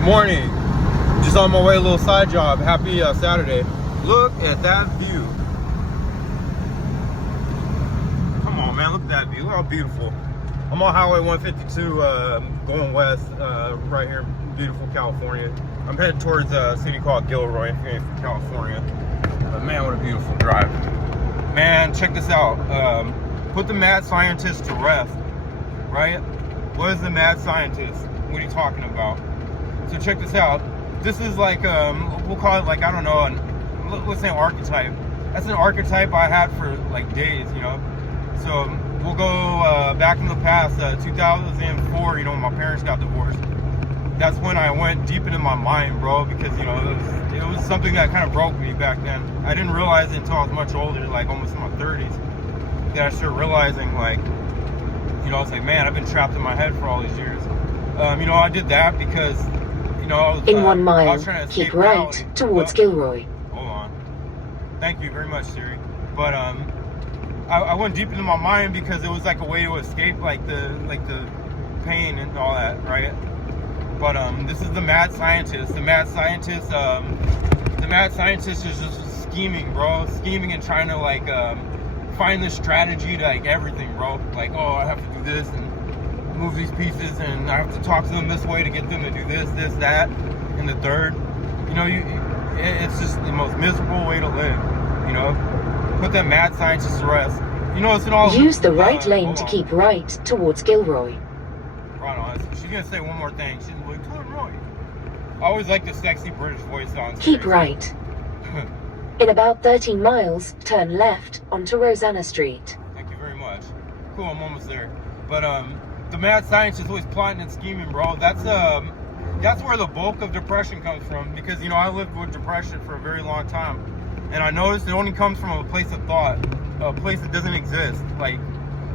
Good morning. Just on my way, a little side job. Happy Saturday. Look at that view. Come on, man. Look at that view. Look how beautiful. I'm on Highway 152 going west right here in beautiful California. I'm headed towards a city called Gilroy, California. But man, what a beautiful drive. Man, check this out. Put the mad scientist to rest, right? What is the mad scientist? What are you talking about? So check this out. This is like, we'll call it like, I don't know, let's say an archetype. That's an archetype I had for like days, you know? So we'll go back in the past, 2004, you know, when my parents got divorced. That's when I went deep into my mind, bro, because, you know, it was something that kind of broke me back then. I didn't realize it until I was much older, like almost in my 30s, that I started realizing, like, you know, I was like, man, I've been trapped in my head for all these years. You know, I did that because, you know, I was, in 1 mile, I was trying to keep right reality. towards Gilroy. Hold on. Thank you very much, Siri. But I went deep into my mind because it was like a way to escape like the pain and all that, right? But this is the mad scientist. The mad scientist is just scheming, bro. Scheming and trying to like find the strategy to like everything, bro. Like, oh, I have to do this and move these pieces, and I have to talk to them this way to get them to do this, that, and the third. You know, it's just the most miserable way to live. You know, put that mad scientist to rest. You know, it's in all. Use the right lane to keep right towards Gilroy. Right on. She's gonna say one more thing. She's like, Gilroy. I always like the sexy British voice on. Keep right. In about 13 miles, turn left onto Rosanna Street. Thank you very much. Cool, I'm almost there. But the mad scientist is always plotting and scheming, bro. That's where the bulk of depression comes from. Because, you know, I lived with depression for a very long time, and I noticed it only comes from a place of thought, a place that doesn't exist. Like,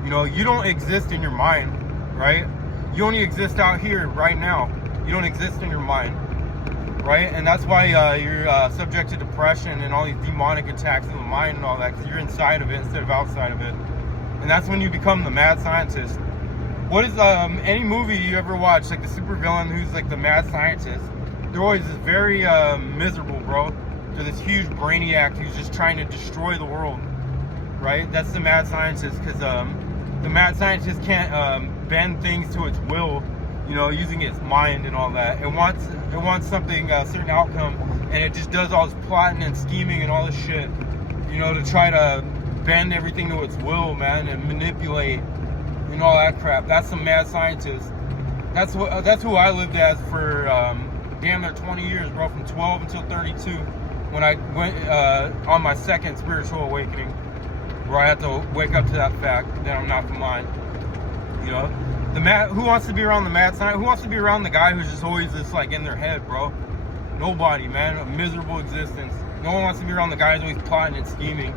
you know, you don't exist in your mind, right? You only exist out here right now. You don't exist in your mind, right? And that's why you're subject to depression and all these demonic attacks in the mind and all that, because you're inside of it instead of outside of it. And that's when you become the mad scientist. What is any movie you ever watch, like the supervillain who's like the mad scientist? They're always very miserable, bro. They're this huge brainiac who's just trying to destroy the world, right? That's the mad scientist, because the mad scientist can't bend things to its will, you know, using its mind and all that. It wants something, a certain outcome, and it just does all this plotting and scheming and all this shit, you know, to try to bend everything to its will, man, and manipulate and all that crap. That's some mad scientist. That's who I lived as for damn near 20 years, bro, from 12 until 32, when I went on my second spiritual awakening, where I had to wake up to that fact that I'm not the mind. You know, who wants to be around the mad scientist? Who wants to be around the guy who's just always just like in their head, bro? Nobody, man. A miserable existence. No one wants to be around the guy who's always plotting and scheming.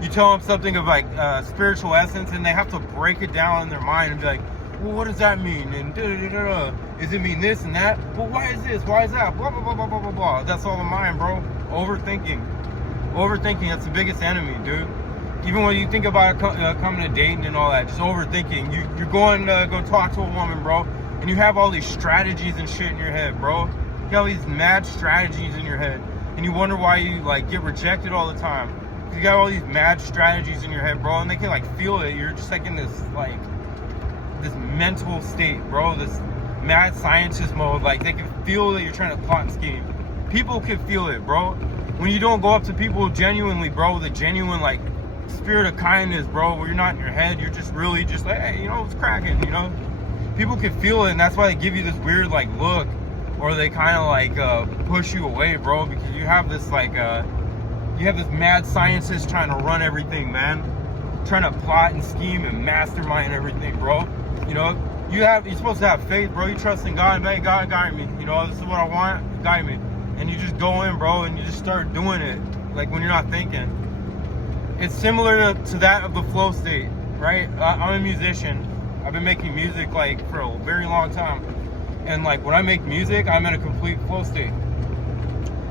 You tell them something of like spiritual essence, and they have to break it down in their mind and be like, well, what does that mean? And does it mean this and that? Well, why is this? Why is that? Blah, blah, blah, blah, blah, blah, blah. That's all the mind, bro. Overthinking. Overthinking, that's the biggest enemy, dude. Even when you think about coming to dating and all that, just overthinking. You're going to go talk to a woman, bro, and you have all these strategies and shit in your head, bro. You have all these mad strategies in your head, and you wonder why you like get rejected all the time. You got all these mad strategies in your head, bro, and they can like feel it. You're just like in this like this mental state, bro, this mad scientist mode. Like they can feel that you're trying to plot and scheme. People can feel it, bro. When you don't go up to people genuinely, bro, with a genuine like spirit of kindness, bro, where you're not in your head, you're just really just like, hey, you know, it's cracking, you know. People can feel it, and that's why they give you this weird like look, or they kind of like push you away, bro, because you have this like you have this mad scientist trying to run everything, man. Trying to plot and scheme and mastermind everything, bro. You know, you're supposed to have faith, bro. You trust in God, hey, God, guide me. You know, this is what I want, guide me. And you just go in, bro, and you just start doing it, like when you're not thinking. It's similar to that of the flow state, right? I'm a musician. I've been making music like for a very long time. And like when I make music, I'm in a complete flow state.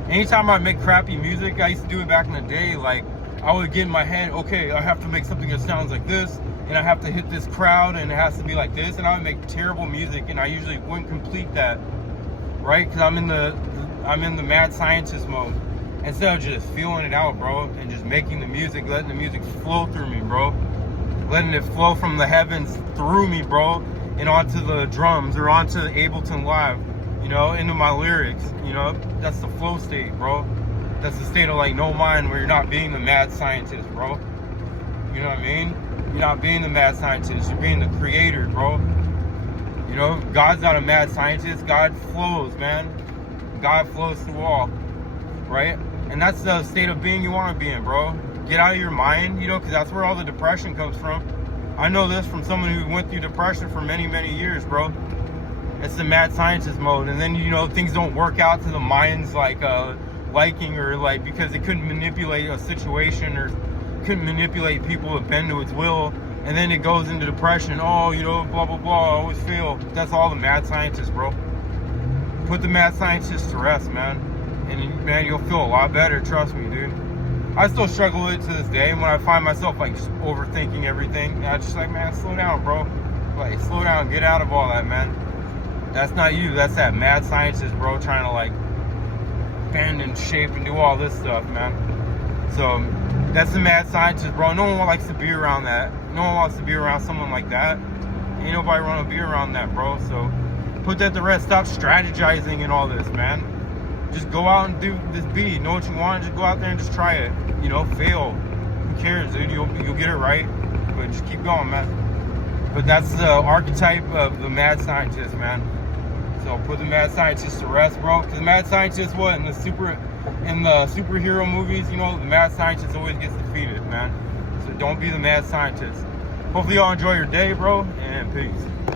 Anytime I make crappy music, I used to do it back in the day, like I would get in my head, okay, I have to make something that sounds like this, and I have to hit this crowd, and it has to be like this, and I would make terrible music, and I usually wouldn't complete that, right? Because I'm in the mad scientist mode. Instead of just feeling it out, bro, and just making the music, letting the music flow through me, bro. Letting it flow from the heavens through me, bro, and onto the drums or onto Ableton Live, you know, into my lyrics, you know. That's the flow state, bro. That's the state of like no mind where you're not being the mad scientist, bro. You know what I mean? You're not being the mad scientist, you're being the creator, bro. You know, God's not a mad scientist. God flows, man. God flows through all, right? And that's the state of being you want to be in, bro. Get out of your mind, you know, because that's where all the depression comes from. I know this from someone who went through depression for many, many years, bro. It's the mad scientist mode. And then, you know, things don't work out to the mind's like liking, or like because it couldn't manipulate a situation or couldn't manipulate people to bend to its will. And then it goes into depression. Oh, you know, blah, blah, blah, I always fail. That's all the mad scientists, bro. Put the mad scientists to rest, man. And, man, you'll feel a lot better. Trust me, dude. I still struggle with it to this day. When I find myself, like, just overthinking everything, I just like, man, slow down, bro. Like, slow down. Get out of all that, man. That's not you. That's that mad scientist, bro, trying to, like, bend and shape and do all this stuff, man. So, that's the mad scientist, bro. No one likes to be around that. No one wants to be around someone like that. Ain't nobody want to be around that, bro. So, put that to rest. Stop strategizing and all this, man. Just go out and do this beat. Know what you want, just go out there and just try it. You know, fail. Who cares, dude? You'll get it right. But just keep going, man. But that's the archetype of the mad scientist, man. So put the mad scientist to rest, bro. Because the mad scientist, what, in the superhero movies, you know, the mad scientist always gets defeated, man. So don't be the mad scientist. Hopefully y'all enjoy your day, bro, and peace.